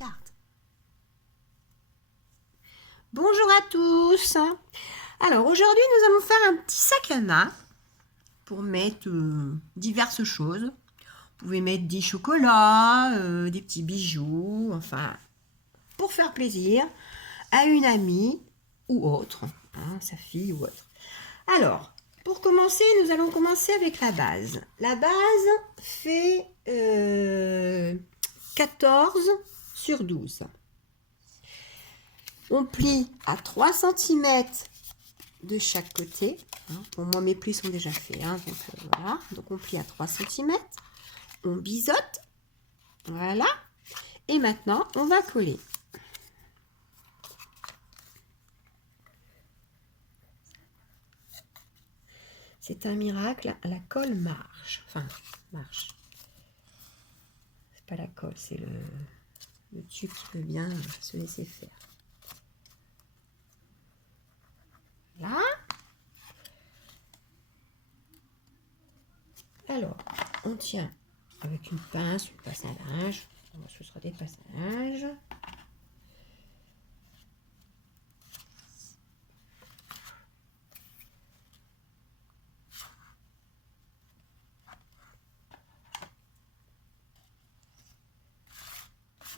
carte. Bonjour à tous. Alors aujourd'hui nous allons faire un petit sac à main pour mettre diverses choses. Vous pouvez mettre des chocolats, des petits bijoux, enfin pour faire plaisir à une amie ou autre, hein, sa fille ou autre. Alors pour commencer, nous allons commencer avec la base. La base fait 14 sur 12. On plie à 3 cm de chaque côté. Bon, moi, mes plis sont déjà faits. Donc, voilà. Donc, on plie à 3 cm. On biseaute. Voilà. Et maintenant, on va coller. C'est un miracle. La colle marche. Enfin, marche. C'est pas la colle, c'est le tube qui peut bien se laisser faire. Là. Alors, on tient avec une pince à linge. Ce sera des pinces à linge.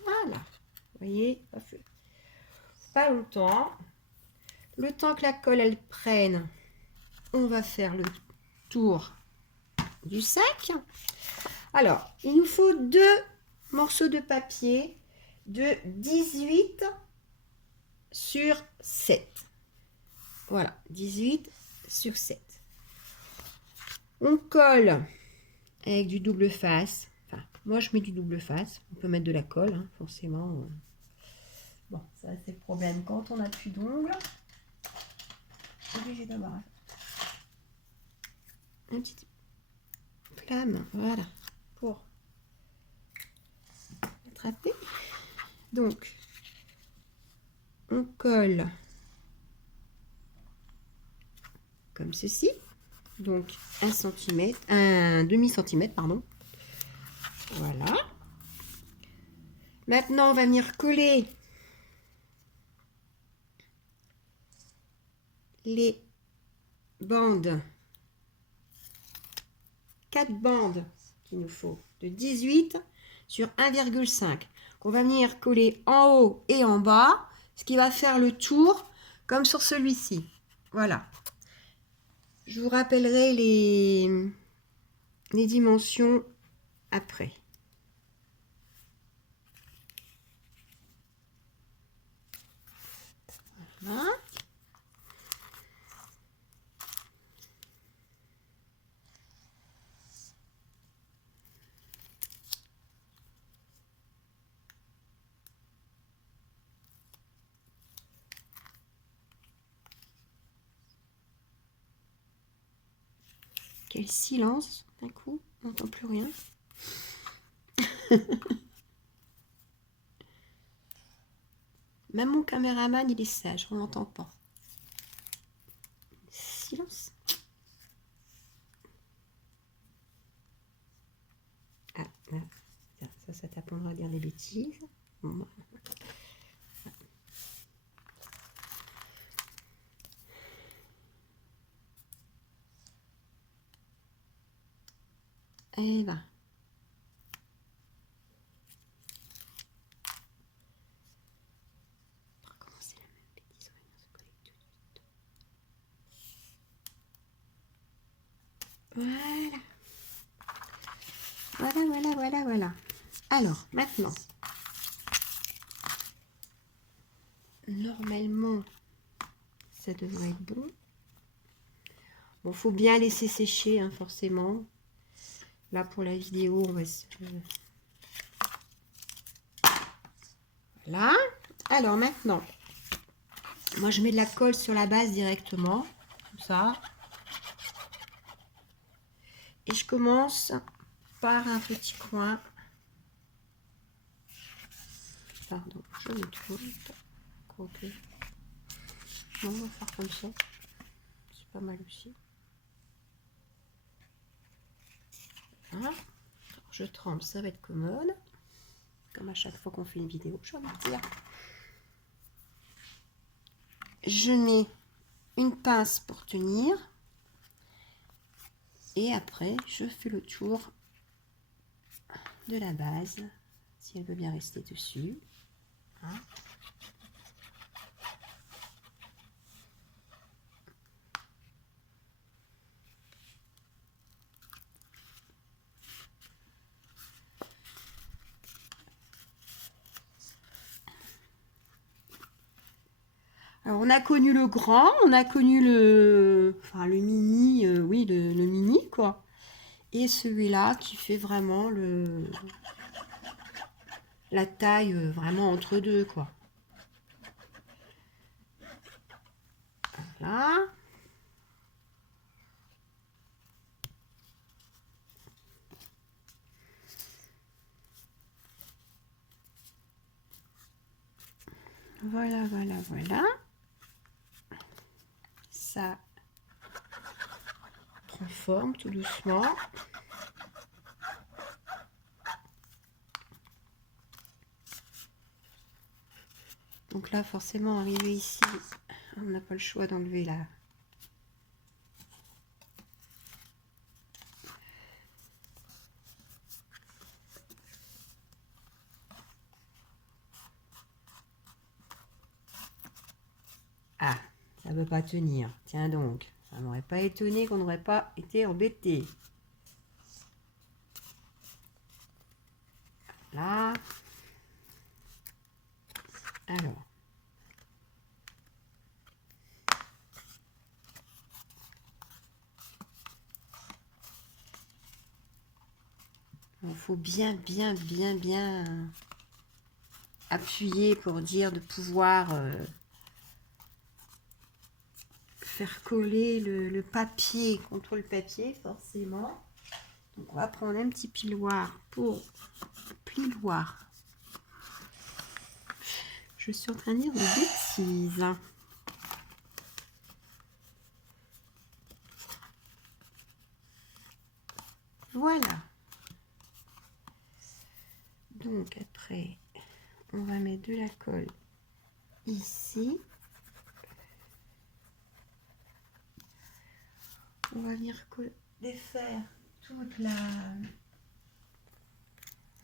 Voilà. Vous voyez, pas longtemps. Le temps que la colle elle prenne, on va faire le tour du sac. Alors, il nous faut 2 morceaux de papier de 18 sur 7. Voilà, 18 sur 7. On colle avec du double face. Enfin, moi je mets du double face. On peut mettre de la colle, hein, forcément. Bon, ça c'est le problème quand on n'a plus d'ongles. Obligé d'avoir un petit flamme, voilà, pour attraper. Donc, on colle comme ceci. Donc, un demi-centimètre, pardon. Voilà. Maintenant, on va venir coller les bandes. 4 bandes qu'il nous faut de 18 sur 1,5 qu'on va venir coller en haut et en bas, ce qui va faire le tour comme sur celui-ci. Voilà. Je vous rappellerai les dimensions après. Voilà. Quel silence, d'un coup, on n'entend plus rien. Même mon caméraman, il est sage, on l'entend pas. Silence. Ah, ça t'apprendra à dire des bêtises. Bon. Eh ben. Voilà. Voilà. Alors, maintenant, normalement, ça devrait être bon. Bon, faut bien laisser sécher, hein, forcément. Là, pour la vidéo, on va se... Voilà. Alors, maintenant, moi, je mets de la colle sur la base directement, comme ça. Et je commence par un petit coin. Pardon, je me trompe. Ok. Non, on va faire comme ça. C'est pas mal aussi. Voilà. Je trempe, ça va être commode. comme à chaque fois qu'on fait une vidéo, j'ai envie de dire. Je mets une pince pour tenir. Et après, je fais le tour de la base, si elle veut bien rester dessus. Hein. Alors, on a connu le grand, on a connu le mini, oui, le mini, quoi. Et celui-là qui fait vraiment la taille vraiment entre deux, quoi. Voilà. Voilà, voilà, voilà. Ça prend forme tout doucement. Donc là, forcément, arrivé ici, on n'a pas le choix d'enlever la... Ah, ça ne veut pas tenir. Tiens donc, ça m'aurait pas étonné qu'on n'aurait pas été embêté. Là. Alors. Il faut bien appuyer pour dire de pouvoir faire coller le papier contre le papier, forcément. Donc, on va prendre un petit piloir pour pliloir. Je suis en train de dire des bêtises. Voilà. Donc après, on va mettre de la colle ici. On va venir défaire toute la...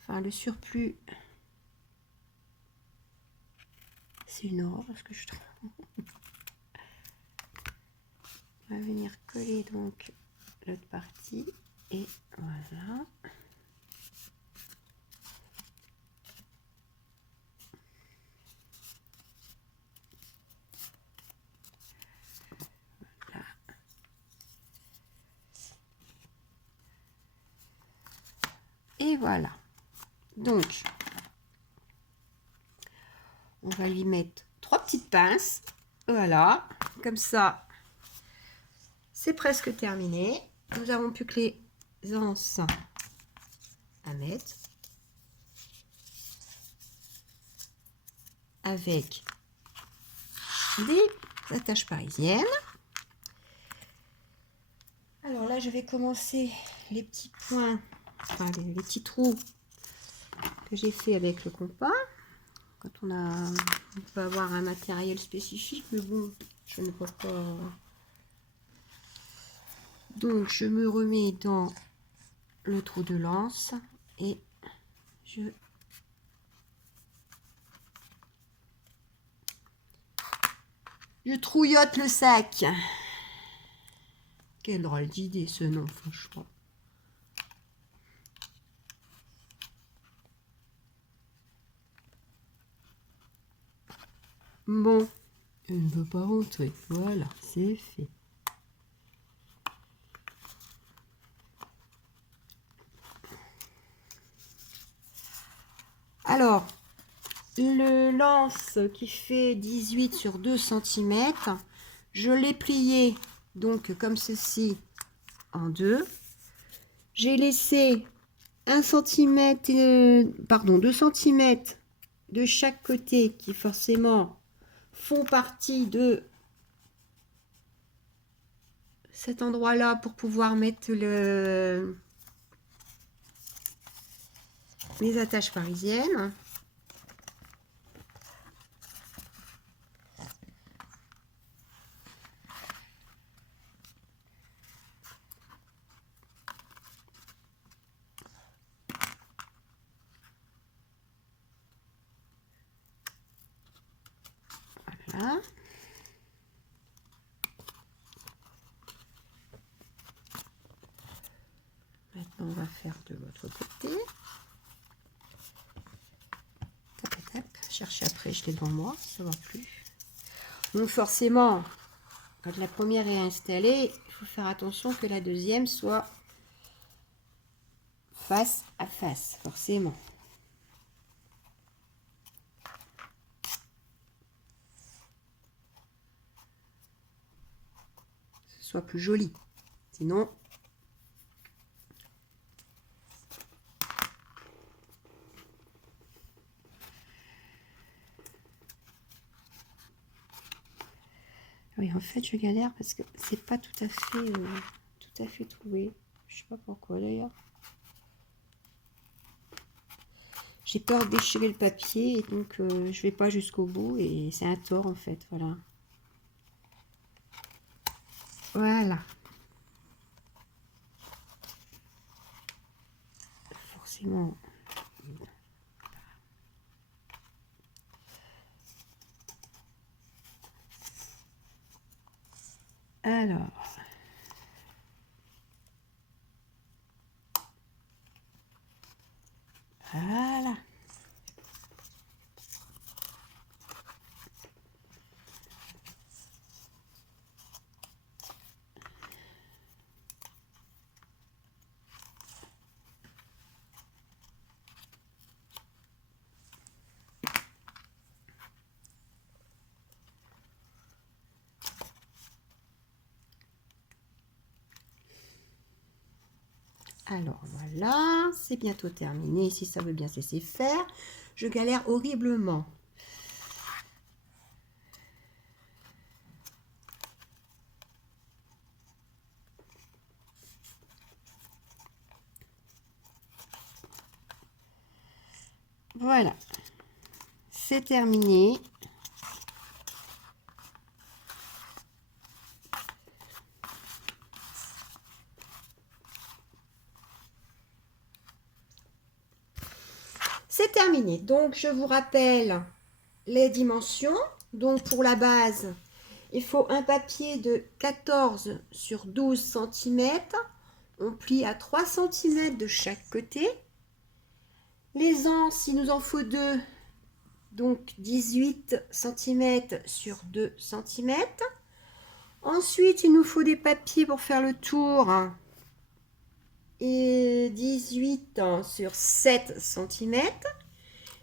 Enfin, le surplus. C'est une horreur ce que je trouve. On va venir coller donc l'autre partie. Et voilà. Voilà. Et voilà. Donc, on va lui mettre 3 petites pinces. Voilà. Comme ça, c'est presque terminé. Nous avons plus que les anses à mettre. Avec des attaches parisiennes. Alors là, je vais commencer les petits points, enfin les petits trous que j'ai fait avec le compas. Quand on peut avoir un matériel spécifique, mais bon, je ne peux pas. Donc, je me remets dans le trou de lance et je trouillote le sac. Quelle drôle d'idée ce nom, franchement. Bon, elle ne veut pas rentrer. Voilà, c'est fait. Alors, le lance qui fait 18 sur 2 cm, je l'ai plié donc comme ceci en deux. J'ai laissé 1 cm, pardon, 2 cm de chaque côté qui forcément font partie de cet endroit-là pour pouvoir mettre mes attaches parisiennes. Voilà. Maintenant, on va faire de l'autre côté. Tap, tap, tap. Chercher après, je l'ai devant moi, ça ne va plus. Donc forcément, quand la première est installée, il faut faire attention que la deuxième soit face à face, forcément. Que ce soit plus joli. Sinon, oui, en fait, je galère parce que c'est pas tout à fait trouvé. Je sais pas pourquoi d'ailleurs. J'ai peur de déchirer le papier et donc je vais pas jusqu'au bout et c'est un tort en fait. Voilà. Voilà. Forcément. Alors. Voilà. Alors voilà, c'est bientôt terminé. Si ça veut bien cesser faire, je galère horriblement. Voilà, c'est terminé. C'est terminé. Donc, je vous rappelle les dimensions. Donc, pour la base, il faut un papier de 14 sur 12 cm. On plie à 3 cm de chaque côté. Les anses, il nous en faut 2. Donc, 18 cm sur 2 cm. Ensuite, il nous faut des papiers pour faire le tour. Et 18 sur 7 cm.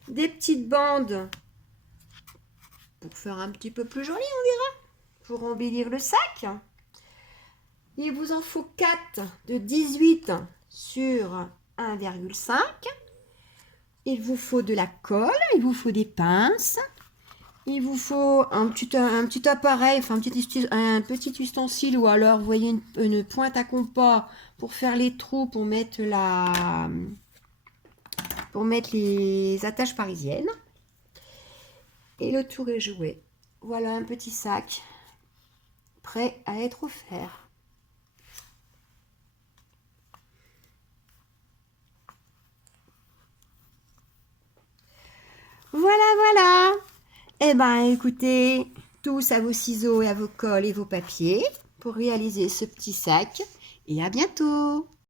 Des petites bandes pour faire un petit peu plus joli, on dira, pour embellir le sac. Il vous en faut 4 de 18 sur 1,5. Il vous faut de la colle, il vous faut des pinces, il vous faut un petit appareil, enfin un petit ustensile, ou alors vous voyez une pointe à compas pour faire les trous, pour mettre les attaches parisiennes. Et le tour est joué. Voilà un petit sac prêt à être offert. Voilà. Eh ben, écoutez, tous à vos ciseaux et à vos colles et vos papiers pour réaliser ce petit sac. Et à bientôt!